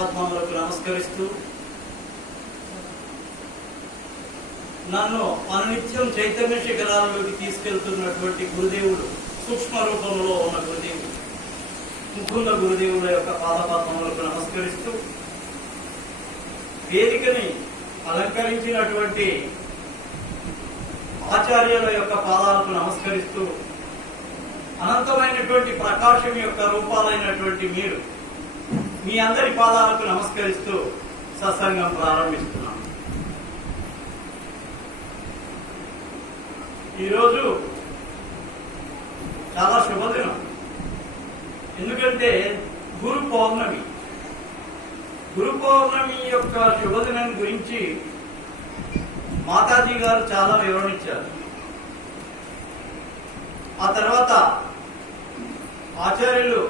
నమస్కరిస్తూ నన్ను అనునిత్యం చైతన్య శిఖరాల్లోకి తీసుకెళ్తున్నటువంటి గురుదేవుడు, సూక్ష్మ రూపంలో ఉన్న గురుదేవుడు, ముకుంద గురుదేవుల యొక్క పాదపద్మములకు నమస్కరిస్తూ, వేదికని అలంకరించినటువంటి ఆచార్యుల యొక్క పాదాలకు నమస్కరిస్తూ, అనంతమైనటువంటి ప్రకాశం యొక్క రూపాలైనటువంటి మీరు మీ అందరి పాదాలకు నమస్కరిస్తూ సత్సంగం ప్రారంభిస్తున్నాం. ఈరోజు చాలా శుభదినం. ఎందుకంటే గురు పౌర్ణమి. గురు పౌర్ణమి యొక్క శుభదినం గురించి మాతాజీ గారు చాలా వివరించారు. ఆ తర్వాత ఆచార్యులు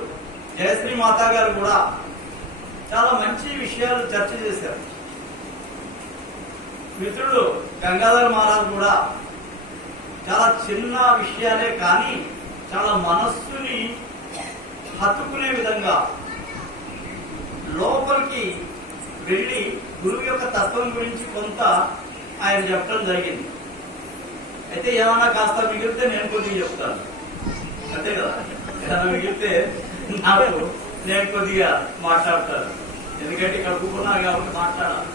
జయశ్రీ మాతా గారు కూడా చాలా మంచి విషయాలు చర్చ చేశారు. మిత్రుడు గంగాధర్ మహారాజ్ కూడా చాలా చిన్న విషయాలే కానీ చాలా మనస్సుని హత్తుకునే విధంగా లోపలికి వెళ్ళి గురువు యొక్క తత్వం గురించి కొంత ఆయన చెప్పడం జరిగింది. అయితే ఏమన్నా కాస్త మిగిలితే నేను కొద్దిగా చెప్తాను, అంతే కదా. ఏదైనా మిగిలితే నాకు నేను కొద్దిగా మాట్లాడతాను, ఎందుకంటే ఇక్కడ కూకున్నా కాబట్టి మాట్లాడాలి.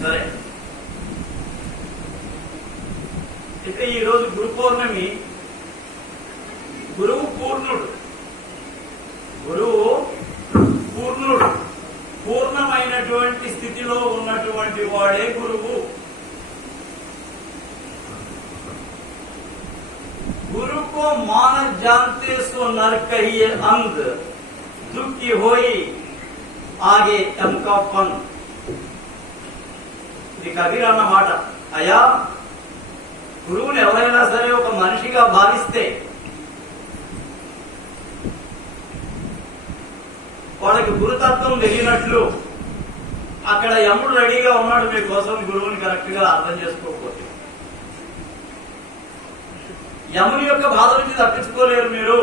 సరే, అయితే ఈరోజు గురు పౌర్ణమి. గురువు పూర్ణుడు, గురువు పూర్ణుడు, పూర్ణమైనటువంటి స్థితిలో ఉన్నటువంటి వాడే గురువు. गुरु को मान जानते सो नर कहिए अंध, दुखी होई आगे तमका पन. ఇది కబీర్ అన్న మాట. అయ్యా, గురువుని ఎవరైనా సరే ఒక మనిషిగా భావిస్తే వాళ్ళకి గురుతత్వం తెలియనట్లు అక్కడ యముడు రెడీగా ఉన్నాడు మీకోసం గురువుని కరెక్ట్ గా అర్థం చేసుకోకపోతే. యముని యొక్క బాధ నుంచి తప్పించుకోలేరు మీరు.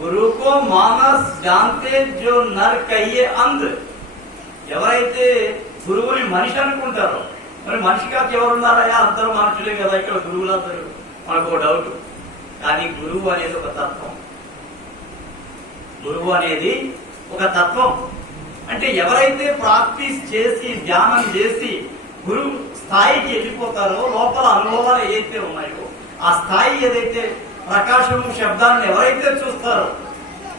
గురువుకో మానస్ జాంతే జో నర్ కయ్యే అంధ్. ఎవరైతే గురువుని మనిషి అనుకుంటారో, మరి మనిషి కాక ఎవరున్నారయ్యా? అందరూ మనుషులే కదా ఇక్కడ గురువులందరూ. మనకు ఒక డౌట్. కానీ గురువు అనేది ఒక తత్వం. గురువు అనేది ఒక తత్వం. అంటే ఎవరైతే ప్రాక్టీస్ చేసి ధ్యానం చేసి గురువు స్థాయికి వెళ్ళిపోతారో, లోపల అనుభవాలు ఏదైతే ఉన్నాయో ఆ స్థాయి ఏదైతే ప్రకాశము శబ్దాన్ని ఎవరైతే చూస్తారో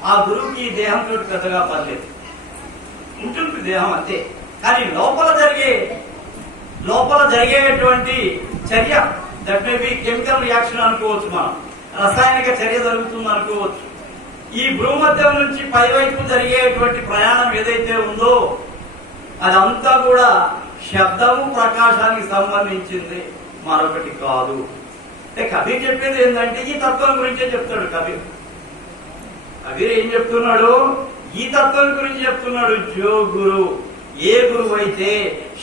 ఆ గురువుకి ఈ దేహంతో పెద్దగా పర్లేదు, ఉంటుంది దేహం అంతే. కానీ లోపల జరిగేటువంటి చర్య, that may be chemical reaction అనుకోవచ్చు, మనం రసాయనిక చర్య జరుగుతుంది అనుకోవచ్చు. ఈ భూమధ్యం నుంచి పైవైపు జరిగేటువంటి ప్రయాణం ఏదైతే ఉందో అదంతా కూడా శబ్దము ప్రకాశానికి సంబంధించింది, మరొకటి కాదు. కబీర్ చెప్పేది ఏంటంటే ఈ తత్వం గురించే చెప్తాడు. కబీర్ ఏం చెప్తున్నాడు? ఈ తత్వం గురించి చెప్తున్నాడు. జో గురు, ఏ గురువు అయితే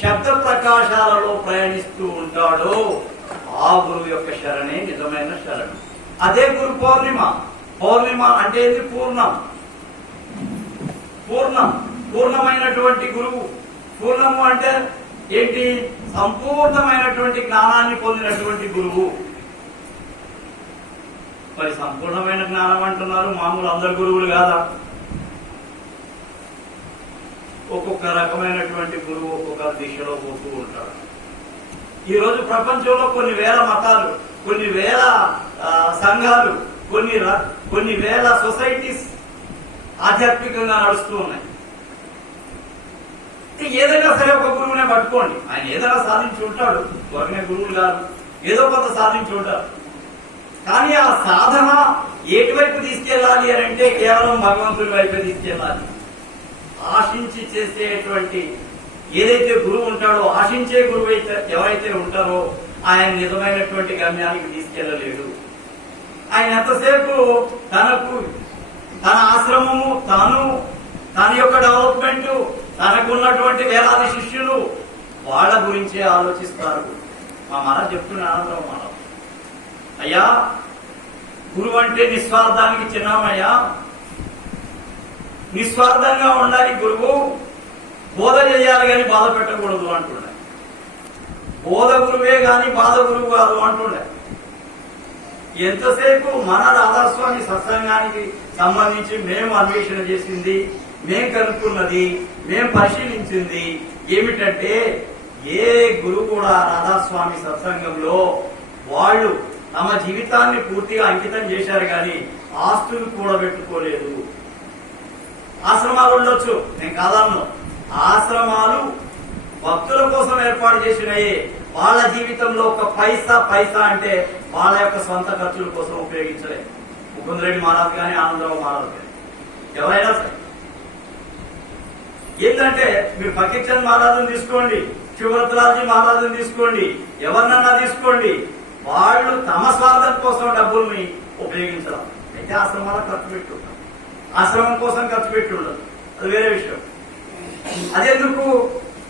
శబ్ద ప్రకాశాలలో ప్రయాణిస్తూ ఉంటాడో ఆ గురువు యొక్క శరణే నిజమైన శరణం. అదే గురు పౌర్ణిమ. పౌర్ణిమ అంటే ఇది పూర్ణం. పూర్ణమైనటువంటి గురువు. పూర్ణము అంటే ఏంటి? సంపూర్ణమైనటువంటి జ్ఞానాన్ని పొందినటువంటి గురువు. మరి సంపూర్ణమైన జ్ఞానం అంటున్నారు, మామూలు అందరు గురువులు కాదా? ఒక్కొక్క రకమైనటువంటి గురువు ఒక్కొక్క దిశలో పోతూ ఉంటాడు. ఈ రోజు ప్రపంచంలో కొన్ని వేల మతాలు, కొన్ని వేల సంఘాలు, కొన్ని వేల సొసైటీస్ ఆధ్యాత్మికంగా నడుస్తూ ఉన్నాయి. ఏదైనా సరే ఒక గురువునే పట్టుకోండి, ఆయన ఏదైనా సాధించి ఉంటాడు. త్వరనే గురువులు కాదు, ఏదో కొంత సాధించి ఉంటారు. కానీ ఆ సాధన ఎటువైపు తీసుకెళ్ళాలి అని అంటే కేవలం భగవంతుడి వైపే తీసుకెళ్ళాలి. ఆశించి చేసేటువంటి ఏదైతే గురువు ఉంటాడో, ఆశించే గురువు అయితే ఎవరైతే ఉంటారో ఆయన నిజమైనటువంటి గమ్యానికి తీసుకెళ్లలేడు. ఆయన ఎంతసేపు తన ఆశ్రమము, తన యొక్క డెవలప్మెంట్, తనకున్నటువంటి వేలాది శిష్యులు వాళ్ళ గురించే ఆలోచిస్తారు. మా మహారాజ్ చెప్తున్న ఆనందం మనం. అయ్యా, గురువు అంటే నిస్వార్థానికి చిహ్నమయ్యా. నిస్వార్థంగా ఉండాలి గురువు, బోధ చేయాలి కానీ బాధ పెట్టకూడదు అంటుండే. బోధ గురువే గాని బాధ గురువు కాదు అంటుండే. ఎంతసేపు మన రాధాస్వామి సత్సంగానికి సంబంధించి మేము అన్వేషణ చేసింది, మేం కనుక్కున్నది, మేం పరిశీలించింది ఏమిటంటే, ఏ గురువు కూడా రాధాస్వామి సత్సంగంలో వాళ్ళు తమ జీవితాన్ని పూర్తిగా అంకితం చేశారు కానీ ఆస్తులు కూడబెట్టుకోలేదు. ఆశ్రమాలు ఉండొచ్చు, నేను కాదన్ను. ఆశ్రమాలు భక్తుల కోసం ఏర్పాటు చేసినాయి. వాళ్ళ జీవితంలో ఒక పైసా అంటే వాళ్ళ యొక్క సొంత ఖర్చుల కోసం ఉపయోగించలేదు. ముకుందరెడ్డి మహారాజ్ కానీ, ఆనందరావు మహారాజ్ కానీ, ఎవరైనా సరే. ఏంటంటే మీరు ఫకీర్ చంద్ మహారాజుని తీసుకోండి, శివరత్లాజీ మహారాజుని తీసుకోండి, ఎవరినన్నా తీసుకోండి, వాళ్ళు తమ స్వార్థం కోసం డబ్బుల్ని ఉపయోగించడం. అయితే ఆశ్రమాలకు ఖర్చు పెట్టి ఉంటారు, ఆశ్రమం కోసం ఖర్చు పెట్టి ఉండదు, అది వేరే విషయం. అదెందుకు?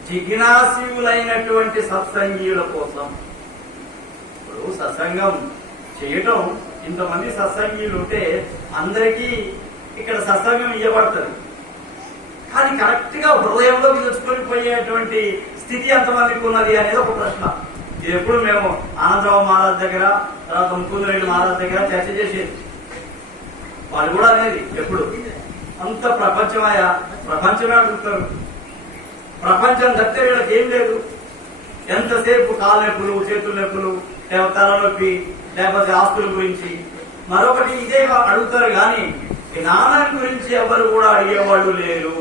జిజ్ఞాసులైనటువంటి సత్సంగీయుల కోసం. ఇప్పుడు సత్సంగం చేయటం, ఇంతమంది సత్సంగీయులు ఉంటే అందరికీ ఇక్కడ సత్సంగం ఇవ్వబడుతుంది. కానీ కరెక్ట్ గా హృదయంలో తెలుసుకొని పోయేటువంటి స్థితి ఎంతమందికి ఉన్నది అనేది ఒక ప్రశ్న. ఇది ఎప్పుడు మేము ఆనందరావు మహారాజ్ దగ్గర, తర్వాత ముకుందరెడ్డి మహారాజ్ దగ్గర చర్చ చేసేది. వాళ్ళు కూడా అనేది ఎప్పుడు అంత ప్రపంచమే అడుగుతారు. ప్రపంచం తప్పితే వీళ్ళకి ఏం లేదు. ఎంతసేపు కాళ్ళ నొప్పులు, చేతుల నొప్పులు, లేకపోతే తల నొప్పి, లేకపోతే ఆస్తుల గురించి, మరొకటి ఇదే అడుగుతారు. కానీ జ్ఞానం గురించి ఎవరు కూడా అడిగేవాళ్ళు లేరు,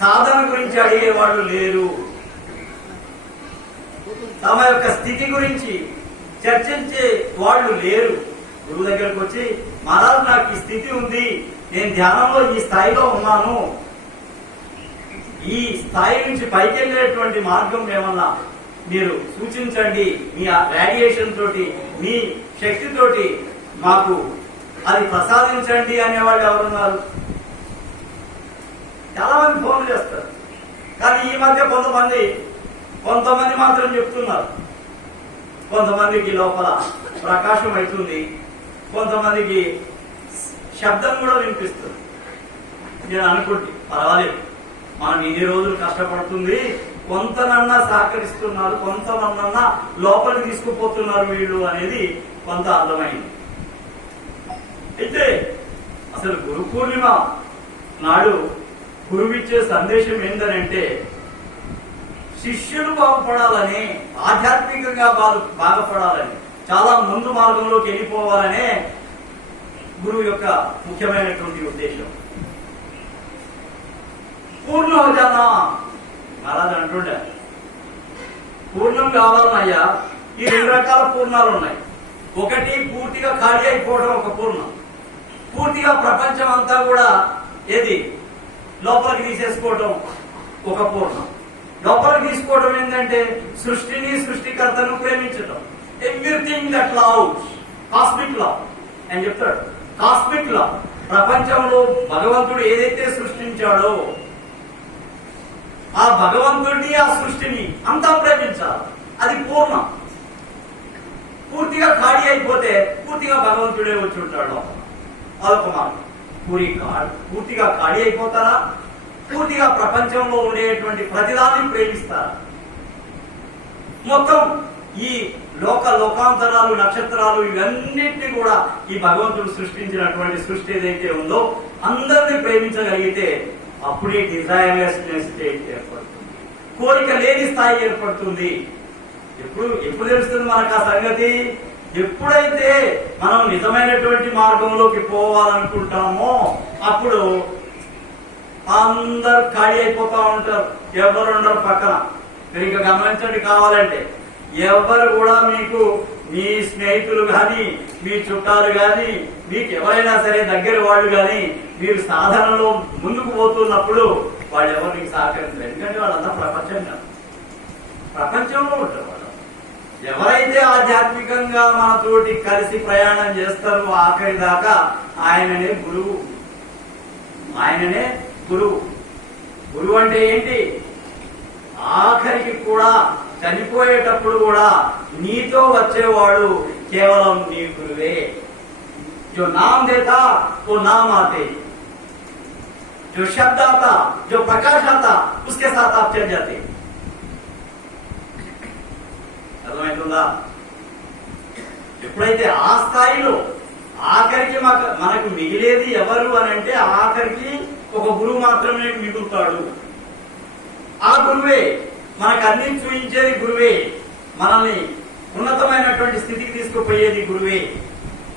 సాధన గురించి అడిగేవాళ్ళు లేరు, తమ యొక్క స్థితి గురించి చర్చించే వాళ్ళు లేరు. గురువు దగ్గరకు వచ్చి, మహారాజ్ నాకు ఈ స్థితి ఉంది, నేను ధ్యానంలో ఈ స్థాయిలో ఉన్నాను, ఈ స్థాయి నుంచి పైకి వెళ్ళేటువంటి మార్గం ఏమన్నా మీరు సూచించండి, మీ రేడియేషన్ తోటి, మీ శక్తితోటి మాకు అది ప్రసాదించండి అనేవాళ్ళు ఎవరున్నారు? చాలా మంది ఫోన్లు చేస్తారు. కానీ ఈ మధ్య కొంతమంది మాత్రం చెప్తున్నారు. కొంతమందికి లోపల ప్రకాశం అవుతుంది, కొంతమందికి శబ్దం కూడా వినిపిస్తుంది. నేను అనుకుంటే పర్వాలేదు, మనం ఇన్ని రోజులు కష్టపడుతుంది, కొంతనన్నా సహకరిస్తున్నారు, కొంతనన్నా లోపలికి తీసుకుపోతున్నారు వీళ్ళు అనేది కొంత అర్థమైంది. అయితే అసలు గురు పూర్ణిమ నాడు గురువిచ్చే సందేశం ఏంటనంటే, శిష్యులు బాగుపడాలని, ఆధ్యాత్మికంగా బాగుపడాలని, చాలా ముందు మార్గంలోకి వెళ్ళిపోవాలనే గురువు యొక్క ముఖ్యమైనటువంటి ఉద్దేశం. పూర్ణోజన మహారాజు అంటుండే, పూర్ణం కావాలన్నయ్యా. ఈ 2 రకాల పూర్ణాలు ఉన్నాయి. ఒకటి పూర్తిగా ఖాళీ అయిపోవడం ఒక పూర్ణం, పూర్తిగా ప్రపంచం అంతా కూడా ఏది లోపలికి తీసేసుకోవడం ఒక పూర్ణం. లోపలికి తీసుకోవడం ఏంటంటే సృష్టిని, సృష్టికర్తను ప్రేమించడం. Everything that loves, cosmic love అని చెప్తాడు. కాస్మిక్ లవ్, ప్రపంచంలో భగవంతుడు ఏదైతే సృష్టించాడో ఆ భగవంతుడిని, ఆ సృష్టిని అంతా ప్రేమించాలి. అది పూర్ణం. పూర్తిగా ఖాళీ అయిపోతే పూర్తిగా భగవంతుడే వచ్చి ఉంటాడు. అదొక మార్గం. పూర్తిగా ఖాళీ అయిపోతారా, పూర్తిగా ప్రపంచంలో ఉండేటువంటి ప్రతిదాన్ని ప్రేమిస్తారా? మొత్తం ఈ లోకాంతరాలు, నక్షత్రాలు, ఇవన్నిటినీ కూడా ఈ భగవంతుడు సృష్టించినటువంటి సృష్టి ఏదైతే ఉందో అందరినీ ప్రేమించగలిగితే అప్పుడే డిజైర్లెస్నెస్ స్టేట్ ఏర్పడుతుంది, కోరిక లేని స్థాయి ఏర్పడుతుంది. ఎప్పుడు తెలుస్తుంది మనకు ఆ సంగతి? ఎప్పుడైతే మనం నిజమైనటువంటి మార్గంలోకి పోవాలనుకుంటామో అప్పుడు అందరు ఖాళీ అయిపోతా ఉంటారు, ఎవరు ఉండరు పక్కన. మీరు ఇంకా గమనించండి, కావాలంటే ఎవరు కూడా మీకు, మీ స్నేహితులు గాని, మీ చుట్టాలు గాని, మీకు ఎవరైనా సరే దగ్గర వాళ్ళు గాని, మీరు సాధనలో ముందుకు పోతున్నప్పుడు వాళ్ళు ఎవరు మీకు సహకరించలేదు. ఎందుకంటే వాళ్ళంతా ప్రపంచంలో ఉంటారు. వాళ్ళు ఎవరైతే ఆధ్యాత్మికంగా మనతోటి కలిసి ప్రయాణం చేస్తారో ఆఖరి దాకా ఆయననే గురువు. ఆయననే గురువు. గురువు అంటే ఏంటి? ఆఖరికి కూడా చనిపోయేటప్పుడు కూడా నీతో వచ్చేవాడు కేవలం నీ గురువే. జో నామ్ దేతా ఓ నామ్ ఆతే. जो शब्द आता, जो प्रकाश आता, उसके साथ आप चल जाते। అర్థమవుతుందా? ఎప్పుడైతే ఆ స్థాయిలో ఆఖరికి మనకు మిగిలేది ఎవరు అని అంటే ఆఖరికి ఒక గురువు మాత్రమే మిగులుతాడు. ఆ గురువే మనకు అన్ని చూపించేది గురువే, మనల్ని ఉన్నతమైనటువంటి స్థితికి తీసుకుపోయేది గురువే.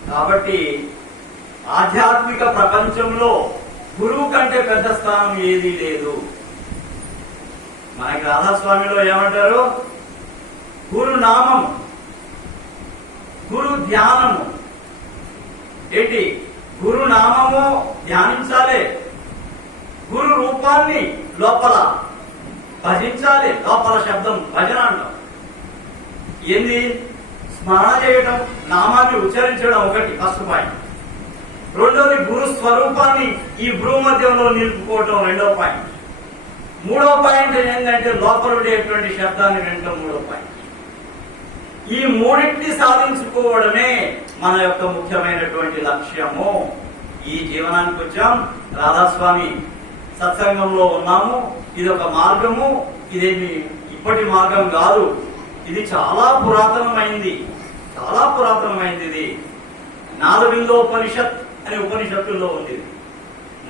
కాబట్టి ఆధ్యాత్మిక ప్రపంచంలో గురువు కంటే పెద్ద స్థానం ఏదీ లేదు. మనకి రాధాస్వామిలో ఏమంటారు? గురు నామం, గురు ధ్యానము. ఏంటి? గురు నామము ధ్యానించాలి, గురు రూపాన్ని లోపల భజించాలి. లోపల శబ్దం భజన అంటాం. ఏంది? స్మరణ చేయటం, నామాన్ని ఉచ్చరించడం ఒకటి ఫస్ట్ పాయింట్. రెండోది గురు స్వరూపాన్ని ఈ భూమధ్యంలో నిలుపుకోవటం రెండో పాయింట్. మూడో పాయింట్ ఏంటంటే లోపల ఉండేటువంటి శబ్దాన్ని వినటం మూడో పాయింట్. ఈ మూడింటిని సాధించుకోవడమే మన యొక్క ముఖ్యమైనటువంటి లక్ష్యము. ఈ జీవనానికి వచ్చాం, రాధాస్వామి సత్సంగంలో ఉన్నాము. ఇది ఒక మార్గము, ఇదేమి ఇప్పటి మార్గం కాదు. ఇది చాలా పురాతనమైంది, చాలా పురాతనమైంది. ఇది నాద బిందోపనిషత్ అనే ఉపనిషత్తుల్లో ఉంది.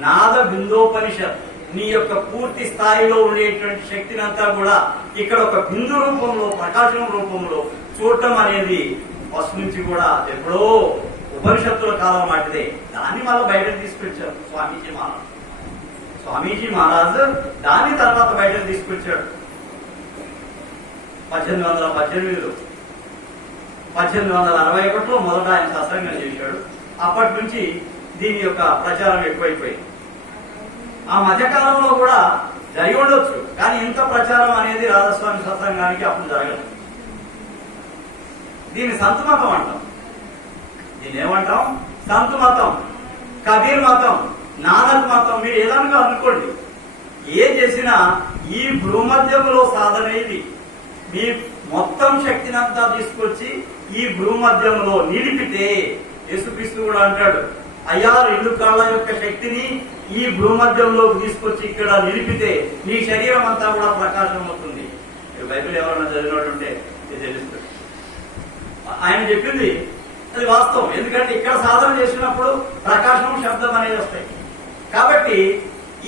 నాద బిందోపనిషత్ నీ యొక్క పూర్తి స్థాయిలో ఉండేటువంటి శక్తిని అంతా కూడా ఇక్కడ ఒక బిందు రూపంలో, ప్రకాశం రూపంలో చూడటం అనేది ఫస్ట్ నుంచి కూడా ఎప్పుడో ఉపనిషత్తుల కాలం వాటిదే. దాన్ని మళ్ళీ బయటకు తీసుకొచ్చారు స్వామీజీ మహారాజ్. స్వామీజీ మహారాజ్ దాన్ని తర్వాత బయటకు తీసుకొచ్చాడు 1818లో. 1861లో మొదట ఆయన సత్సంగం చేశాడు. అప్పటి నుంచి దీని యొక్క ప్రచారం ఎక్కువైపోయింది. ఆ మధ్యకాలంలో కూడా జరిగి ఉండొచ్చు, కానీ ఇంత ప్రచారం అనేది రాధాస్వామి సత్సంగానికి అప్పుడు జరగదు. దీన్ని సంత్ మతం అంటాం. దీన్ని ఏమంటాం? సంత్ మతం, కబీర్ మతం, నానక్ మతం. మీరు ఏదన్నా అనుకోండి, ఏ చేసినా ఈ భూమధ్యంలో సాధన ఇది. మీ మొత్తం శక్తిని అంతా తీసుకొచ్చి ఈ భూమధ్యంలో నిలిపితే, యేసుక్రీస్తు కూడా అంటాడు, అయ్యా రెండు కాళ్ళ యొక్క శక్తిని ఈ భూమధ్యంలోకి తీసుకొచ్చి ఇక్కడ నిలిపితే నీ శరీరం అంతా కూడా ప్రకాశం అవుతుంది. బైబిల్ ఎవరైనా చదివినట్టుంటే తెలుస్తుంది. ఆయన చెప్పింది అది వాస్తవం. ఎందుకంటే ఇక్కడ సాధన చేసినప్పుడు ప్రకాశం, శబ్దం అనేది వస్తాయి. కాబట్టి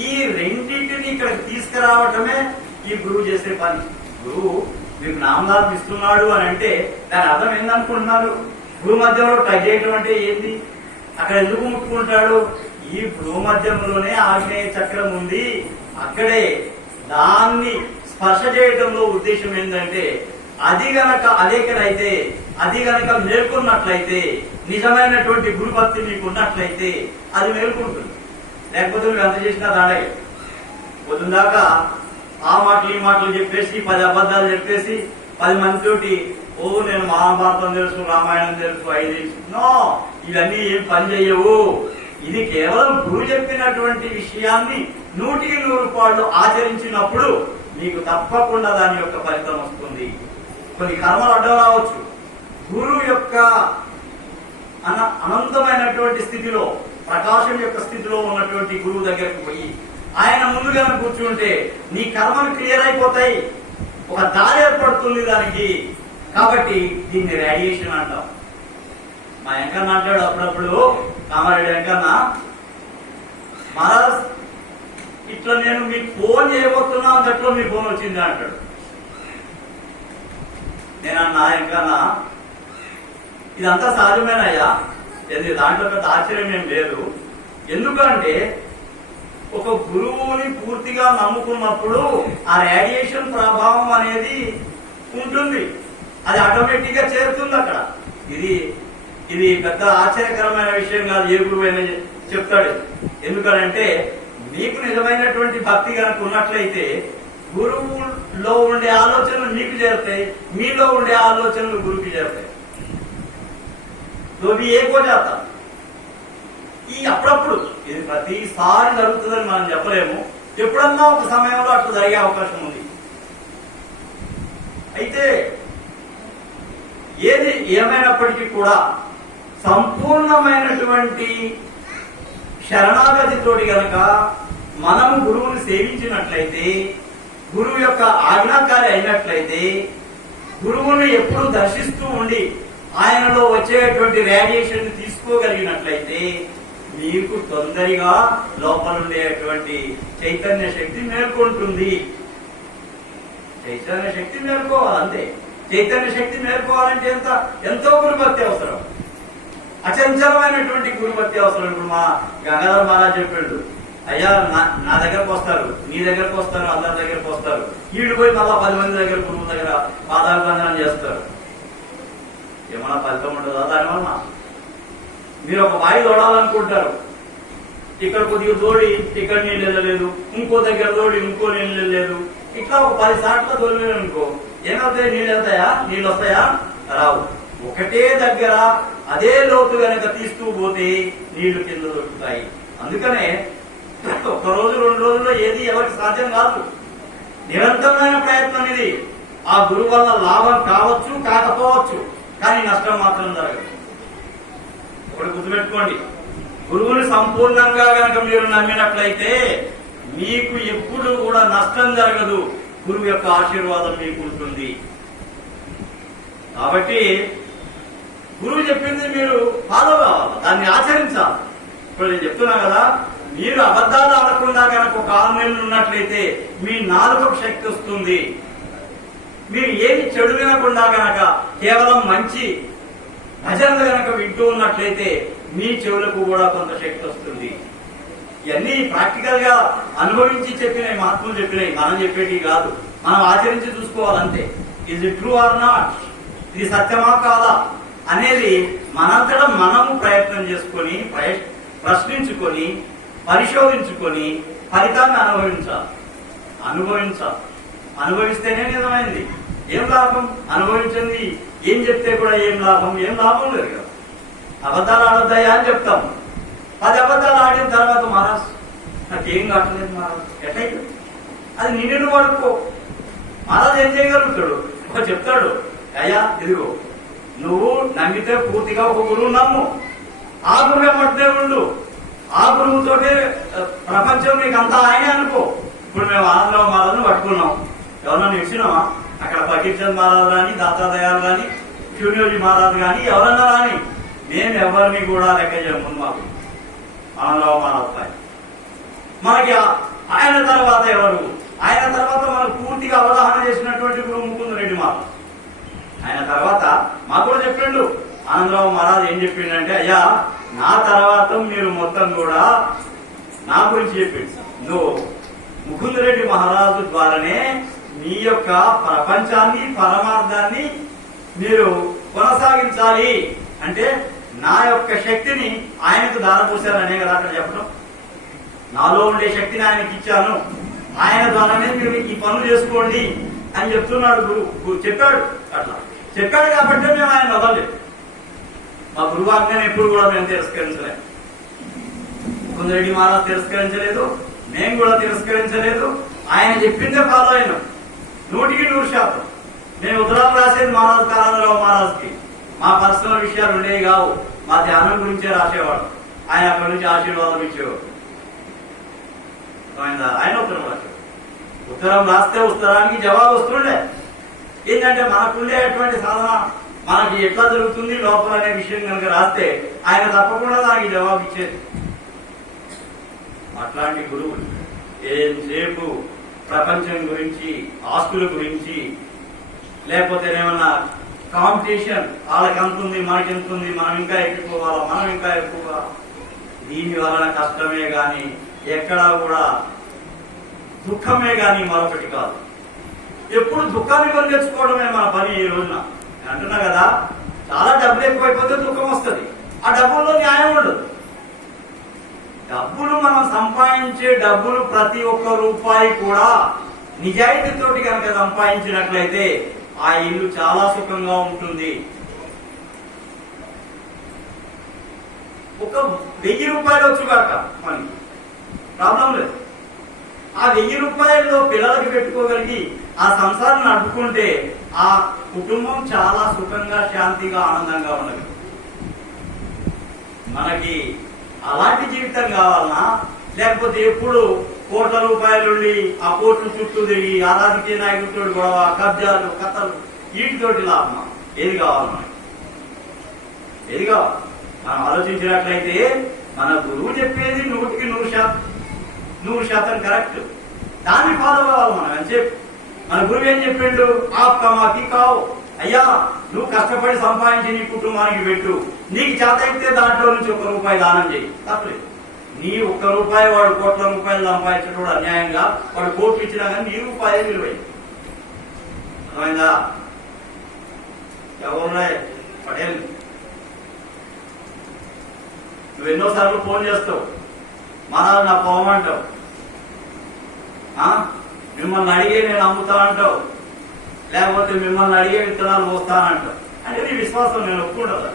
ఈ రెండింటిని ఇక్కడికి తీసుకురావటమే ఈ గురువు చేసే పని. గురువు మీకు నామదాలు ఇస్తున్నాడు అని అంటే దాని అర్థం ఏందనుకుంటున్నారు? భూమధ్యంలో టచ్ చేయటం అంటే ఏంది? అక్కడ ఎందుకు ముట్టుకుంటాడు? ఈ భూమధ్యంలోనే ఆగ్నేయ చక్రం ఉంది, అక్కడే దాన్ని స్పర్శ చేయడంలో ఉద్దేశం ఏంటంటే అది గనక అలేకనైతే, అది గనక మేల్కొన్నట్లయితే, నిజమైనటువంటి గురుభక్తి మీకు ఉన్నట్లయితే అది మేల్కొంటుంది. లేకపోతే నువ్వు ఎంత చేసినా దాడే పొద్దుందాకా ఆ మాటలు ఈ మాటలు చెప్పేసి 10 అబద్ధాలు చెప్పేసి 10 మందితోటి ఓ నేను మహాభారతం తెలుసు, రామాయణం తెలుసు, 5 నో, ఇవన్నీ ఏం పని చెయ్యవు. ఇది కేవలం గురువు చెప్పినటువంటి విషయాన్ని 100% ఆచరించినప్పుడు మీకు తప్పకుండా దాని యొక్క ఫలితం వస్తుంది. కొన్ని కర్మలు అడ్డం రావచ్చు. గురువు యొక్క అనంతమైనటువంటి స్థితిలో, ప్రకాశం యొక్క స్థితిలో ఉన్నటువంటి గురువు దగ్గరకు పోయి ఆయన ముందుగా కూర్చుంటే నీ కర్మలు క్లియర్ అయిపోతాయి, ఒక దారి ఏర్పడుతుంది దానికి. కాబట్టి దీన్ని రేడియేషన్ అంటాం. మా వెంకన్న అంటాడు అప్పుడప్పుడు, కామారెడ్డి వెంకన్న, మహారాజ్ ఇట్లా నేను మీకు ఫోన్ చేయబోతున్నా అంతట్లో మీ ఫోన్ వచ్చింది అంటాడు. నేనన్నా వెంకన్న ఇదంతా సహజమేనయ్యా, దాంట్లో పెద్ద ఆశ్చర్యం ఏం లేదు. ఎందుకంటే ఒక గురువుని పూర్తిగా నమ్ముకున్నప్పుడు ఆ రేడియేషన్ ప్రభావం అనేది ఉంటుంది, అది ఆటోమేటిక్ గా చేరుతుంది అక్కడ. ఇది పెద్ద ఆశ్చర్యకరమైన విషయం కాదు, ఏ గురువు అయినా చెప్తాడు. ఎందుకనంటే మీకు నిజమైనటువంటి భక్తి కనుక ఉన్నట్లయితే గురువులో ఉండే ఆలోచనలు మీకు చేరుతాయి, మీలో ఉండే ఆలోచనలు గురువుకి చేరుతాయి. తో ఏకో చేస్తాం. ఈ అప్పుడప్పుడు ఇది ప్రతిసారి జరుగుతుందని మనం చెప్పలేము, ఎప్పుడన్నా ఒక సమయంలో అట్లా జరిగే అవకాశం ఉంది. అయితే ఏది ఏమైనప్పటికీ కూడా సంపూర్ణమైనటువంటి శరణాగతితోటి గనక మనము గురువుని సేవించినట్లయితే, గురువు యొక్క ఆజ్ఞాకారి అయినట్లయితే, గురువుని ఎప్పుడు దర్శిస్తూ ఉండి ఆయనలో వచ్చేటువంటి రేడియేషన్ తీసుకోగలిగినట్లయితే మీకు తొందరగా లోపల ఉండేటువంటి చైతన్య శక్తి మేల్కొంటుంది. చైతన్య శక్తి మేల్కోవాలి అంతే. చైతన్య శక్తి మేల్కోవాలంటే ఎంతో గురుభక్తి అవసరం, అచంచలమైనటువంటి గురుభక్తి అవసరం. ఇప్పుడు మా గంగాధర మహారాజ్ చెప్పాడు, అయ్యా నా దగ్గరకు వస్తారు, నీ దగ్గరకు వస్తారు, అందరి దగ్గరకు వస్తారు, వీళ్ళు పోయి మళ్ళా 10 మంది దగ్గర గురువు దగ్గర పాదాభివందనం చేస్తారు. ఏమన్నా ఫలితం ఉంటుందా దానివల్ల? మీరు ఒక బావి తోడాలనుకుంటారు, ఇక్కడ కొద్దిగా తోడి ఇక్కడ నీళ్ళు వెళ్ళలేదు, ఇంకో దగ్గర తోడి ఇంకో నీళ్ళు వెళ్ళలేదు, ఇట్లా ఒక 10 సార్లు తోడలేదు అనుకో, ఏమవుతాయి? నీళ్ళు వెళ్తాయా? నీళ్ళు వస్తాయా? రావు. ఒకటే దగ్గర అదే లోతు వెనక తీస్తూ పోతే నీళ్లు కింద దొరుకుతాయి. అందుకనే ఒక్క రోజు 2 రోజుల్లో ఏది ఎవరికి సాధ్యం కాదు. నిరంతరమైన ప్రయత్నం ఇది. ఆ గురువు వల్ల లాభం కావచ్చు, కాకపోవచ్చు, కానీ నష్టం మాత్రం జరగదు. ఒకటి గుర్తుపెట్టుకోండి, గురువుని సంపూర్ణంగా గనక మీరు నమ్మినట్లయితే మీకు ఎప్పుడు కూడా నష్టం జరగదు. గురువు యొక్క ఆశీర్వాదం మీకు ఉంటుంది. కాబట్టి గురువు చెప్పింది మీరు ఫాలో కావాలి, దాన్ని ఆచరించాలి. ఇప్పుడు నేను చెప్తున్నా కదా, మీరు అబద్ధాలు ఆడకుండా కనుక ఒక 6 నెలలు ఉన్నట్లయితే మీ నాలుకకు శక్తి వస్తుంది. మీరు ఏమి చెడు వినకుండా గనక కేవలం మంచి భజనలు గనక వింటూ ఉన్నట్లయితే మీ చెవులకు కూడా కొంత శక్తి వస్తుంది. ఇవన్నీ ప్రాక్టికల్ గా అనుభవించి చెప్పినాయి, మహాత్ములు చెప్పినాయి, మనం చెప్పేటి కాదు. మనం ఆచరించి చూసుకోవాలంతే. ఇది ట్రూ ఆర్ నాట్, ఇది సత్యమా కాదా అనేది మనంతటా మనము ప్రయత్నం చేసుకొని ప్రశ్నించుకొని పరిశోధించుకొని ఫలితాన్ని అనుభవించాలి. అనుభవిస్తేనే నిజమైంది. ఏం లాభం? అనుభవించింది ఏం చెప్తే కూడా ఏం లాభం లేదు కదా. అబద్ధాలు ఆడొద్దాయా అని చెప్తాం, 10 అబద్ధాలు ఆడిన తర్వాత మహారాజ్ నాకేం కావట్లేదు మహారాజ్, ఎట్లయితే అది నిన్ను పడుకో. మహారాజ్ ఏం చేయగలుగుతాడు? ఒక చెప్తాడు, అయ్యా ఇదిగో నువ్వు నమ్మితే పూర్తిగా ఒక గురువు నమ్ము, ఆ గురువు ఎమ్మటే ఉండు, ఆ గురువుతోటే ప్రపంచం నీకు అంతా ఆయనే అనుకో. ఇప్పుడు మేము ఆనందరావు మహారాజును పట్టుకున్నాం, ఎవరన్నా నిలిచినామా? అక్కడ పకీర్చంద్ మహారాజు కానీ, దాతాదయాలు కానీ, శూన్యోజీ మహారాజు కానీ ఎవరన్నా రాని, మేము ఎవరిని కూడా లెక్క చేయము. మాకు ఆనందరావు మహారాజు పై మనకి ఆయన తర్వాత ఎవరు? ఆయన తర్వాత మనకు పూర్తిగా అవగాహన చేసినటువంటి గురువు ముకుంద రెడ్డి మహారాజు. ఆయన తర్వాత మాకు కూడా చెప్పిండు, ఆనందరావు మహారాజు ఏం చెప్పిండంటే, అయ్యా నా తర్వాత మీరు మొత్తం కూడా నా గురించి చెప్పిండు. నువ్వు ముకుందరెడ్డి మహారాజు ద్వారానే మీ యొక్క ప్రపంచాన్ని పరమార్థాన్ని మీరు కొనసాగించాలి అంటే నా యొక్క శక్తిని ఆయనకు దారపోశారనే కదా అక్కడ చెప్పడం. నాలో ఉండే శక్తిని ఆయనకి ఇచ్చాను, ఆయన ద్వారానే మీరు ఈ పనులు చేసుకోండి అని చెప్తున్నాడు గురువు. చెప్పాడు, అట్లా చెప్పాడు కాబట్టి మేము ఆయన వదలలేదు. మా గురువాజ్ఞని ఎప్పుడు కూడా మేము తిరస్కరించలేదు. ముకుందరెడ్డి మహారాజ్ తిరస్కరించలేదు, మేము కూడా తిరస్కరించలేదు. ఆయన చెప్పిందే ఫాలో అయినాం 100% మేము ఉత్తరాలు రాసేది మహారాజు కాళేశ్వరరావు మహారాజుకి. మా పర్సనల్ విషయాలు ఉండేవి కావు, మా ధ్యానం గురించే రాసేవాడు. ఆయన అక్కడి నుంచి ఆశీర్వాదం ఇచ్చేవాడు. ఆయన ఉత్తరం రాసేవాడు. ఉత్తరం రాస్తే ఉత్తరానికి జవాబు వస్తుండే. ఏంటంటే మనకుండేటువంటి సాధన మనకి ఎట్లా జరుగుతుంది లోపల అనే విషయం కనుక రాస్తే ఆయన తప్పకుండా దానికి జవాబు ఇచ్చేది. అట్లాంటి గురువులు ఏంసేపు ప్రపంచం గురించి, ఆస్తుల గురించి, లేకపోతే ఏమన్నా కాంపిటీషన్, వాళ్ళకి ఎంతుంది మనకి ఎంతుంది, మనం ఇంకా ఎక్కువ, దీని వలన కష్టమే గాని ఎక్కడా కూడా దుఃఖమే గాని మరొకటి కాదు. ఎప్పుడు దుఃఖాన్ని కొని తెచ్చుకోవడమే మన పని. ఈ రోజున అంటున్నా కదా, చాలా డబ్బులు ఎక్కువైపోతే దుఃఖం వస్తుంది. ఆ డబ్బుల్లో న్యాయం ఉండదు. డబ్బులు మనం సంపాదించే డబ్బులు ప్రతి ఒక్క రూపాయి కూడా నిజాయితీతోటి కనుక సంపాదించినట్లయితే ఆ ఇల్లు చాలా సుఖంగా ఉంటుంది. ఒక 1000 రూపాయలు వచ్చుగాక మనకి ప్రాబ్లం లేదు. ఆ 1000 రూపాయల్లో పిల్లలకి పెట్టుకోగలిగి ఆ సంసారం నడుపుకుంటే ఆ కుటుంబం చాలా సుఖంగా, శాంతిగా, ఆనందంగా ఉండదు. మనకి అలాంటి జీవితం కావాలన్నా, లేకపోతే ఎప్పుడు కోట్ల రూపాయలుండి ఆ కోట్లు చుట్టూ తిరిగి ఆ రాజకీయ నాయకులతో గొడవ, కబ్జాలు, కథలు, వీటితోటి లాభం. ఏది కావాలి మనకి? ఏది కావాలి? మనం ఆలోచించినట్లయితే మన గురువు చెప్పేది 100% కరెక్ట్. దాన్ని ఫాలో కావాలి మనం అని చెప్పి. మన గురువు ఏం చెప్పిండు? ఆప్కమాకి కావు, అయ్యా నువ్వు కష్టపడి సంపాదించి నీ కుటుంబానికి పెట్టు, నీకు చేత అయితే దాంట్లో నుంచి 1 రూపాయి దానం చేయి, తప్పలేదు. నీ 1 రూపాయి వాడు కోట్ల రూపాయలు సంపాదించడం అన్యాయంగా, వాడు కోట్లు ఇచ్చినా కానీ నీ రూపాయే విలువైంది. అర్థమైందా? ఎవరున్నాయి పటేల్, నువ్వు ఎన్నోసార్లు ఫోన్ చేస్తావు, మన నా పోమంటావు, మిమ్మల్ని అడిగే నేను అమ్ముతా అంటావు, లేకపోతే మిమ్మల్ని అడిగే విత్తనాలు పోస్తానంటావు. అంటే నీ విశ్వాసం నేను ఒప్పుకుంటా.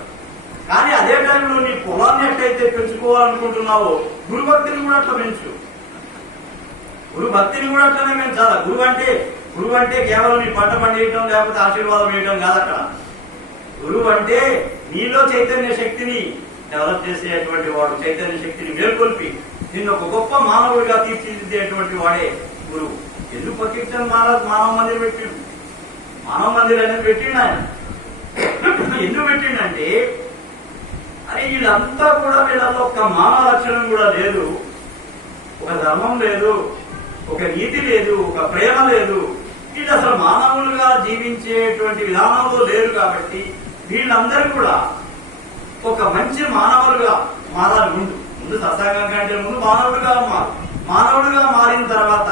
కానీ అదే టైంలో నీ పొలాన్ని ఎట్లయితే పెంచుకోవాలనుకుంటున్నావో గురుభక్తిని కూడా అట్లా పెంచు. గురుభక్తిని కూడా అట్లనే పెంచాలా. గురువు అంటే కేవలం నీ పంట పండియటం లేకపోతే ఆశీర్వాదం వేయటం కాదు. అక్కడ గురువు అంటే నీలో చైతన్య శక్తిని డెవలప్ చేసేటువంటి వాడు, చైతన్య శక్తిని మేల్కొల్పి నిన్ను ఒక గొప్ప మానవుడిగా తీర్చిదిద్దేటువంటి వాడే గురువు. ఎందుకు ప్రత్యక్షం మానవ మందిరం పెట్టిండు? మానవ మందిరం అనేది పెట్టిండు ఆయన. ఎందుకు పెట్టిండంటే అరే వీళ్ళంతా కూడా వీళ్ళలో ఒక మానవ లక్షణం కూడా లేదు, ఒక ధర్మం లేదు, ఒక నీతి లేదు, ఒక ప్రేమ లేదు, వీళ్ళు అసలు మానవులుగా జీవించేటువంటి విధానంలో లేరు. కాబట్టి వీళ్ళందరూ కూడా ఒక మంచి మానవులుగా మారాలి. ముందు సత్సంగం కంటే ముందు మానవుడుగా మారిన తర్వాత,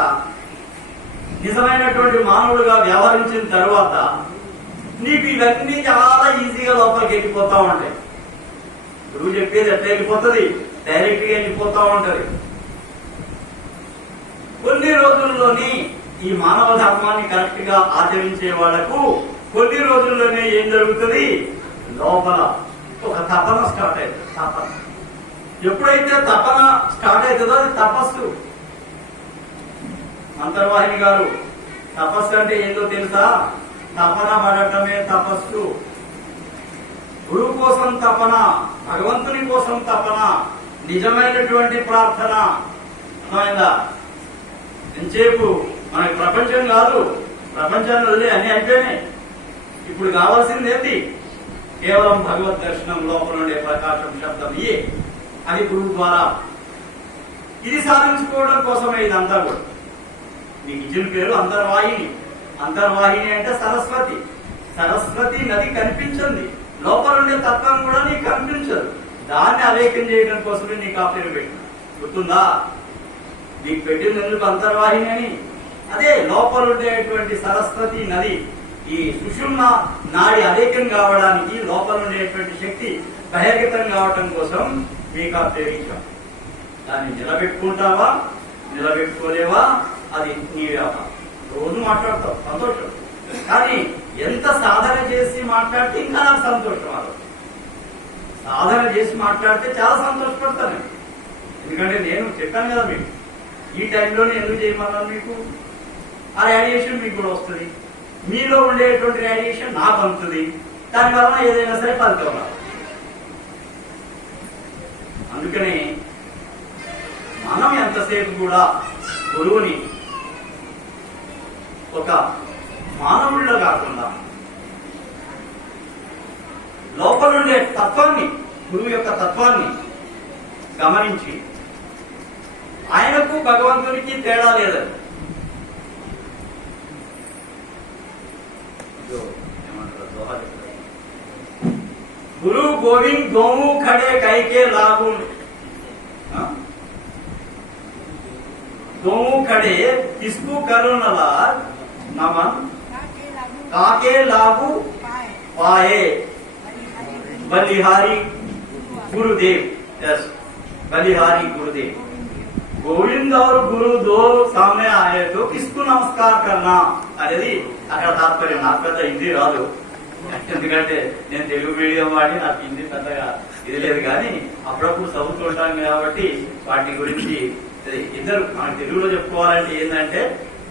నిజమైనటువంటి మానవుడుగా వ్యవహరించిన తర్వాత నీకు ఇవన్నీ చాలా ఈజీగా లోపలికి వెళ్ళిపోతా ఉంటాయి. గురువు చెప్పేది ఎట్లా వెళ్ళిపోతుంది? డైరెక్ట్ గా వెళ్ళిపోతా ఉంటది. కొన్ని రోజుల్లోని ఈ మానవ ధర్మాన్ని కరెక్ట్ గా ఆచరించే వాళ్లకు కొన్ని రోజుల్లోనే ఏం జరుగుతుంది? లోపల ఒక తపన స్టార్ట్ అవుతుంది. తపన ఎప్పుడైతే తపన స్టార్ట్ అవుతుందో అది తపస్సు. అంతర్వాహిని గారు తపస్సు అంటే ఏందో తెలుసా? తపన పడటమే తపస్సు. గురువు కోసం తపన, భగవంతుని కోసం తపన, నిజమైనటువంటి ప్రార్థన. అర్థమైందా? ఎంతసేపు మనకి ప్రపంచం కాదు, ప్రపంచాన్ని వదిలే అన్ని అయిపోయినాయి. ఇప్పుడు కావాల్సింది ఏంటి? కేవలం భగవద్ దర్శనం, లోపల ఉండే ప్రకాశం, శబ్దం, అది గురువు ద్వారా. ఇది సాధించుకోవడం కోసమే ఇదంతా కూడా. మీకు ఇచ్చిన పేరు అంతర్వాహిని. అంతర్వాహిని అంటే సరస్వతి. సరస్వతి నది కనిపించింది, లోపల ఉండే తత్వం కూడా నీకు కనిపించదు. దాన్ని అవేకం చేయడం కోసమే నీకు ఆ పేరు పెట్టిన. గుర్తుందా? నీకు పెట్టింది ఎందుకు అంతర్వాహిని అని? అదే లోపల ఉండేటువంటి సరస్వతి నది, ఈ సుషుమ్న నాడి అవేకం కావడానికి, లోపల ఉండేటువంటి శక్తి బహిర్గతం కావటం కోసం మీకు ఆ పేరు ఇచ్చాం. దాన్ని నిలబెట్టుకుంటావా, నిలబెట్టుకోలేవా, అది నీ వ్యాపారం. రోజు మాట్లాడతావు, సంతోషం. కానీ ఎంత సాధన చేసి మాట్లాడితే ఇంకా నాకు సంతోషం. సాధన చేసి మాట్లాడితే చాలా సంతోషపడతాను. ఎందుకంటే నేను చెప్పాను కదా మీకు, ఈ టైంలోనే ఎందుకు చేయమన్నాను మీకు. ఆ రేడియేషన్ మీకు కూడా వస్తుంది, మీలో ఉండేటువంటి రేడియేషన్ నాకు అందుతుంది. దానివల్ల ఏదైనా సరే ఫలితం రాదు. అందుకని మనం ఎంతసేపు కూడా గురువుని ఒక మానవుడిలో కాకుండా లోపల ఉండే తత్వాన్ని, గురువు యొక్క తత్వాన్ని గమనించి, ఆయనకు భగవంతునికి తేడా లేదని गुरु गोविंद दोनों खड़े कह के लागू, दोनों खड़े किसको करो नमन काके लागू पाए बलिहारी गुरुदेव. यस, बलिहारी गुरुदेव. गोविंद और गुरु दो सामने आए तो किसको नमस्कार करना అనేది అక్కడ తాత్పర్యం. నాకు పెద్ద హిందీ రాదు, ఎందుకంటే నేను తెలుగు మీడియం వాడి, నాకు హిందీ పెద్దగా ఇది లేదు. కానీ అప్పుడప్పుడు చదువుతుంటాను కాబట్టి వాటి గురించి ఇద్దరు మనకు తెలుగులో చెప్పుకోవాలంటే ఏంటంటే,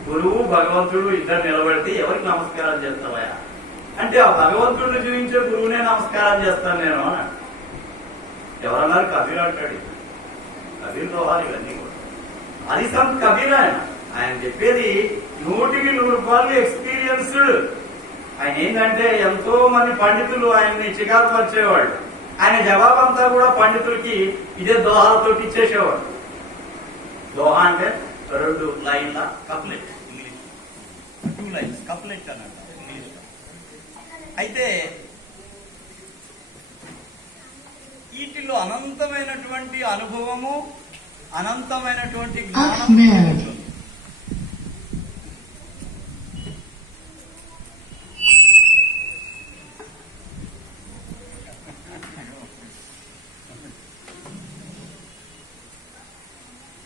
గురువు భగవంతుడు ఇద్దరు నిలబడితే ఎవరికి నమస్కారం చేస్తావా అంటే, ఆ భగవంతుడిని చూపించే గురువునే నమస్కారం చేస్తాను నేను అన్నాడు. ఎవరన్నారు? కబీర్ అంటాడు. కబీర్ దోహాలు ఇవన్నీ కూడా. అది సంత్ కబీర్. ఆయన చెప్పేది 100% ఎక్స్పీరియన్స్డ్. ఆయన ఏంటంటే ఎంతో మంది పండితులు ఆయన్ని చికాకు పరిచేవాళ్ళు. ఆయన జవాబంతా కూడా పండితులకి ఇదే దోహాలతో ఇచ్చేసేవాడు. దోహా అంటే 2 లైన్ల కప్లెట్, ఇంగ్లీష్ 2 లైన్స్ కప్లెట్ అన్నట్టు ఇంగ్లీష్. అయితే వీటిలో అనంతమైనటువంటి అనుభవము, అనంతమైనటువంటి జ్ఞానం.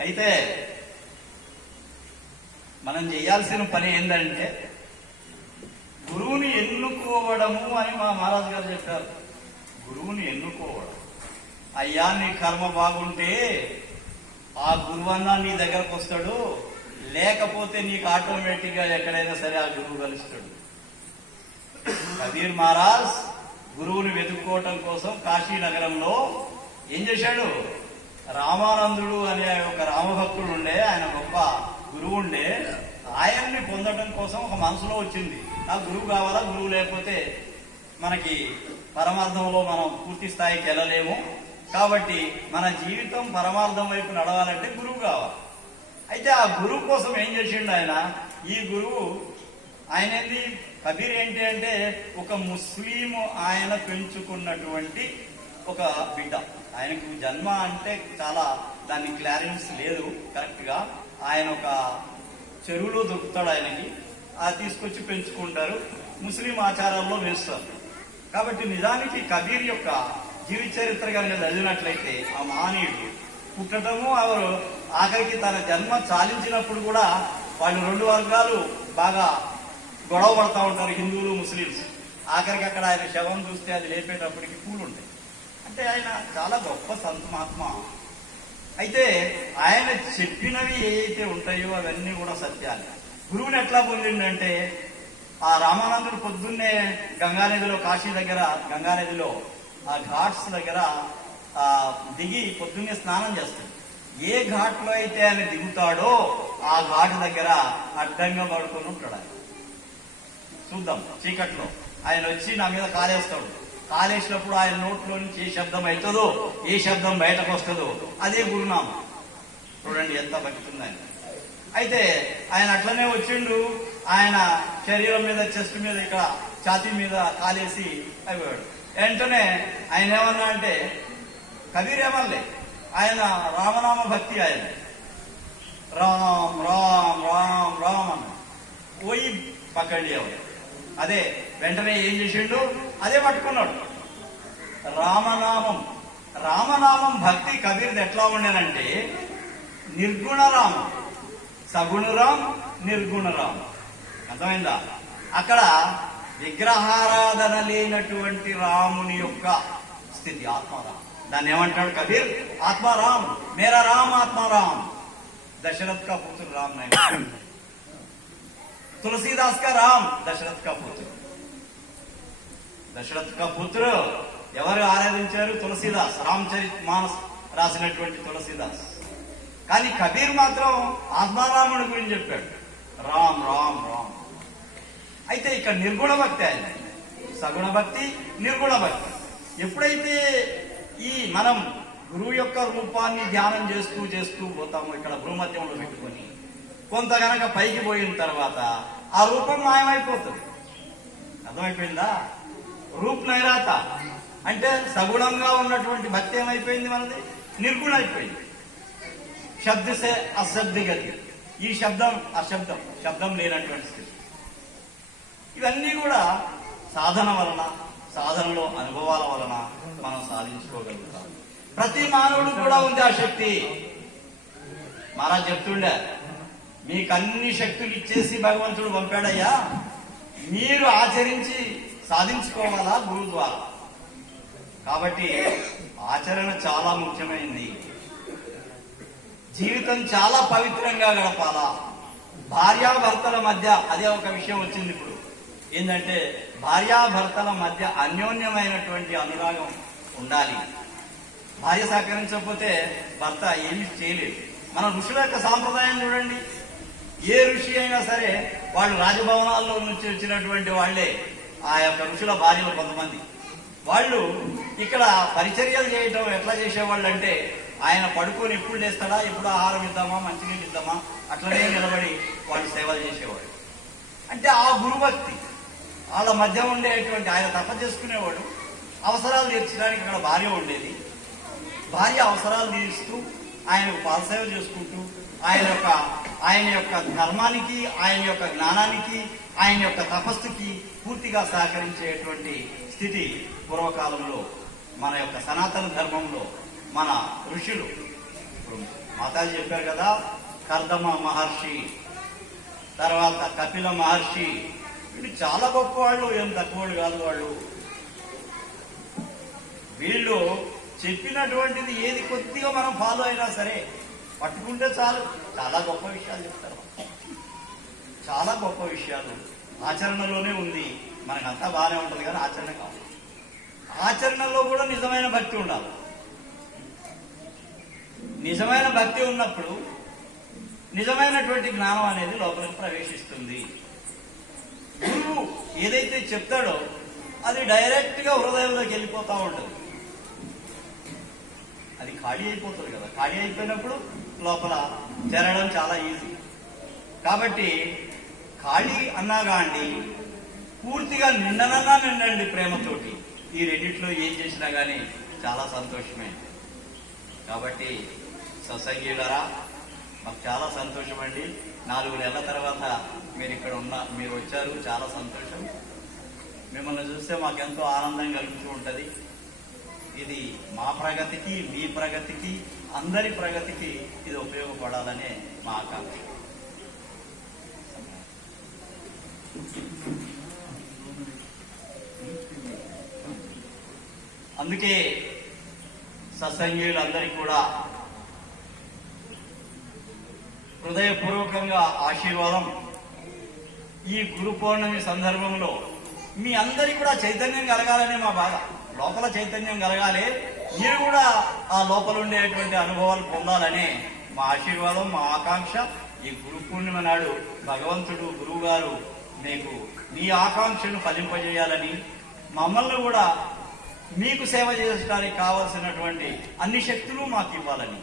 అయితే మనం చేయాల్సిన పని ఏంటంటే గురువుని ఎన్నుకోవడము అని మా మహారాజు గారు చెప్పారు. గురువుని ఎన్నుకోవడం. అయ్యా నీ కర్మ బాగుంటే ఆ గురువన్నా నీ దగ్గరకు వస్తాడు, లేకపోతే నీకు ఆటోమేటిక్ గా ఎక్కడైనా సరే ఆ గురువు కలుస్తాడు. కబీర్ మహారాజ్ గురువుని వెతుక్కోవటం కోసం కాశీ నగరంలో ఏం చేశాడు? రామానందుడు అనే ఒక రామభక్తుడు ఉండే, ఆయన గొప్ప గురువు ఉండే. ఆయన్ని పొందడం కోసం ఒక మనసులో వచ్చింది, ఆ గురువు కావాలా, గురువు లేకపోతే మనకి పరమార్థంలో మనం పూర్తి స్థాయికి వెళ్ళలేము, కాబట్టి మన జీవితం పరమార్థం వైపు నడవాలంటే గురువు కావాలి. అయితే ఆ గురువు కోసం ఏం చేసిండు ఆయన? ఈ గురువు ఆయన ఏంటి, కబీర్ ఏంటి అంటే ఒక ముస్లిం ఆయన పెంచుకున్నటువంటి ఒక బిడ్డ. ఆయనకు జన్మ అంటే చాలా దానికి క్లారిన్స్ లేదు కరెక్ట్ గా. ఆయన ఒక చెరువులో దొరుకుతాడు, ఆయనకి అది తీసుకొచ్చి పెంచుకుంటారు, ముస్లిం ఆచారాల్లో వేస్తారు. కాబట్టి నిజానికి కబీర్ యొక్క జీవిత చరిత్ర కనుక చదివినట్లయితే ఆ మహనీయుడు పుట్టడము, ఎవరు ఆఖరికి తన జన్మ చాలించినప్పుడు కూడా వాళ్ళు 2 వర్గాలు బాగా గొడవ పడతా ఉంటారు, హిందువులు ముస్లింస్. ఆఖరికి అక్కడ ఆయన శవం చూస్తే అది లేపేటప్పటికి పూలు ఉంటాయి. అంటే ఆయన చాలా గొప్ప సంత మహాత్మ. అయితే ఆయన చెప్పినవి ఏవైతే ఉంటాయో అవన్నీ కూడా సత్యాలు. గురువుని ఎట్లా పొందిండంటే ఆ రామానందుడు పొద్దున్నే గంగానదిలో, కాశీ దగ్గర గంగానదిలో ఆ ఘాట్స్ దగ్గర దిగి పొద్దున్నే స్నానం చేస్తాడు. ఏ ఘాట్లో అయితే ఆయన దిగుతాడో ఆ ఘాట్ దగ్గర అడ్డంగా పడుకొని ఉంటాడు. ఆయన చూద్దాం చీకట్లో ఆయన వచ్చి నా మీద కాలేస్తాడు. కాలేసినప్పుడు ఆయన నోట్లో నుంచి ఏ శబ్దం అవుతుందో, ఏ శబ్దం బయటకు వస్తుందో అదే గురునామం. చూడండి ఎంత భక్తుందని. అయితే ఆయన అట్లనే వచ్చిండు. ఆయన శరీరం మీద, చెస్ట్ మీద, ఇక్కడ ఛాతీ మీద కాలేసి అయిపోయాడు. వెంటనే ఆయన ఏమన్నా అంటే, కబీర్ ఏమనలే, ఆయన రామనామ భక్తి. ఆయన రామ్ రామ్ రామ్ రామ్ అన్న పోయి పక్కడి అదే వెంటనే ఏం చేసిండు, అదే పట్టుకున్నాడు. రామనామం. రామనామం భక్తి కబీర్ది ఎట్లా ఉండేనంటే నిర్గుణరామం, సగుణరాం, నిర్గుణరాం. అర్థమైందా? అక్కడ విగ్రహారాధన లేనటువంటి రాముని యొక్క స్థితి ఆత్మారాం. దాన్ని ఏమంటాడు కబీర్? ఆత్మారాం, మేరా రామ్ ఆత్మారాం. దశరథ్ కా పుత్ర రామ్ నై, తులసీదాస్ కా రామ్ దశరథ్ కా పుత్ర. దశరథ్ కా పుత్ర ఎవరు ఆరాధించారు? తులసీదాస్, రామచరిత్ మానస్ రాసినటువంటి తులసీదాస్. కానీ కబీర్ మాత్రం ఆత్మారాముడి గురించి చెప్పాడు, రామ్ రామ్ రామ్. అయితే ఇక్కడ నిర్గుణ భక్తి, ఆయన సగుణ భక్తి, నిర్గుణ భక్తి. ఎప్పుడైతే ఈ మనం గురువు యొక్క రూపాన్ని ధ్యానం చేస్తూ చేస్తూ పోతాము, ఇక్కడ భూమధ్యంలో పెట్టుకొని కొంత గనక పైకి పోయిన తర్వాత ఆ రూపం మాయమైపోతుంది. అర్థమైపోయిందా? రూప్ నైరాత అంటే సగుణంగా ఉన్నటువంటి భక్తి ఏమైపోయింది మనది? నిర్గుణ అయిపోయింది. శబ్దసే అశబ్ది గతి, ఈ శబ్దం అశబ్దం, శబ్దం లేనటువంటి స్థితి. ఇవన్నీ కూడా సాధన వలన, సాధనలో అనుభవాల వలన మనం సాధించుకోగలుగుతాం. ప్రతి మానవుడు కూడా ఉంది ఆ శక్తి. మహారాజ్ చెప్తుండే, మీకు అన్ని శక్తులు ఇచ్చేసి భగవంతుడు పంపాడయ్యా, మీరు ఆచరించి సాధించుకోవాలా గురువు ద్వారా. కాబట్టి ఆచరణ చాలా ముఖ్యమైనది. జీవితం చాలా పవిత్రంగా గడపాలా. భార్యాభర్తల మధ్య అదే ఒక విషయం వచ్చింది ఇప్పుడు. ఏంటంటే భార్యాభర్తల మధ్య అన్యోన్యమైనటువంటి అనురాగం ఉండాలి. భార్య సహకరించకపోతే భర్త ఏమి చేయలేదు. మన ఋషుల యొక్క సాంప్రదాయం చూడండి. ఏ ఋషి అయినా సరే వాళ్ళు రాజభవనాల్లో నుంచి వచ్చినటువంటి వాళ్లే ఆ యొక్క ఋషుల భార్యలు కొంతమంది. వాళ్ళు ఇక్కడ పరిచర్యలు చేయటం ఎట్లా చేసేవాళ్ళు అంటే, ఆయన పడుకొని ఎప్పుడు లేస్తాడా, ఎప్పుడు ఆహారం ఇద్దామా, మంచినీళ్ళు ఇద్దామా, అట్లనే నిలబడి వాళ్ళు సేవలు చేసేవాడు. అంటే ఆ గురుభక్తి వాళ్ళ మధ్య ఉండేటువంటి, ఆయన తప చేసుకునేవాడు. అవసరాలు తీర్చడానికి ఇక్కడ భార్య ఉండేది. భార్య అవసరాలు తీరుస్తూ ఆయనకు పాలసేవ చేసుకుంటూ ఆయన యొక్క ధర్మానికి, ఆయన యొక్క జ్ఞానానికి, ఆయన యొక్క తపస్సుకి పూర్తిగా సహకరించేటువంటి స్థితి పూర్వకాలంలో మన యొక్క సనాతన ధర్మంలో మన ఋషులు, ఇప్పుడు మాతాజీ చెప్పారు కదా, కర్దమ మహర్షి, తర్వాత కపిల మహర్షి, వీళ్ళు చాలా గొప్ప వాళ్ళు, ఏం తక్కువ కాదు వాళ్ళు. వీళ్ళు చెప్పినటువంటిది ఏది కొద్దిగా మనం ఫాలో అయినా సరే పట్టుకుంటే చాలు, చాలా గొప్ప విషయాలు చెప్తారు. చాలా గొప్ప విషయాలు ఆచరణలోనే ఉంది. మనకంతా బాగానే ఉంటుంది కానీ ఆచరణ కాదు. ఆచరణలో కూడా నిజమైన భక్తి ఉండాలి. నిజమైన భక్తి ఉన్నప్పుడు నిజమైనటువంటి జ్ఞానం అనేది లోపలికి ప్రవేశిస్తుంది. గురువు ఏదైతే చెప్తాడో అది డైరెక్ట్ గా హృదయంలోకి వెళ్ళిపోతా ఉంటుంది. అది ఖాళీ అయిపోతుంది కదా. ఖాళీ అయిపోయినప్పుడు లోపల చేరడం చాలా ఈజీ. కాబట్టి ఖాళీ అన్నా కాండి, పూర్తిగా నిండనన్నా నిండండి ప్రేమతోటి. ఈ రెండిట్లో ఏం చేసినా కానీ చాలా సంతోషమే. కాబట్టి సత్సంగీయులారా, మాకు చాలా సంతోషం అండి. 4 నెలల తర్వాత మీరు వచ్చారు, చాలా సంతోషం. మిమ్మల్ని చూస్తే మాకెంతో ఆనందం కలుగుతూ ఉంటుంది. ఇది మా ప్రగతికి, మీ ప్రగతికి, అందరి ప్రగతికి ఇది ఉపయోగపడాలనే మా ఆకాంక్ష. అందుకే సత్సంగీయులందరికీ కూడా హృదయపూర్వకంగా ఆశీర్వాదం. ఈ గురు పౌర్ణమి సందర్భంలో మీ అందరికీ కూడా చైతన్యం కలగాలనే మా బాధ. లోపల చైతన్యం కలగాలి, మీరు కూడా ఆ లోపల ఉండేటువంటి అనుభవాలు పొందాలనే మా ఆశీర్వాదం, మా ఆకాంక్ష. ఈ గురు పూర్ణిమ నాడు భగవంతుడు, గురువు గారు మీకు మీ ఆకాంక్షను ఫలింపజేయాలని, మమ్మల్ని కూడా మీకు సేవ చేయడానికి కావలసినటువంటి అన్ని శక్తులు మాకు ఇవ్వాలని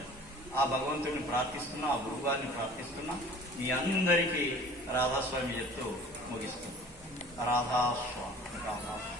ఆ భగవంతుడిని ప్రార్థిస్తున్నా, ఆ గురువు గారిని ప్రార్థిస్తున్నా. మీ అందరికీ రాధాస్వామి చెప్తూ ముగిస్తున్నాం. రాధాస్వామి.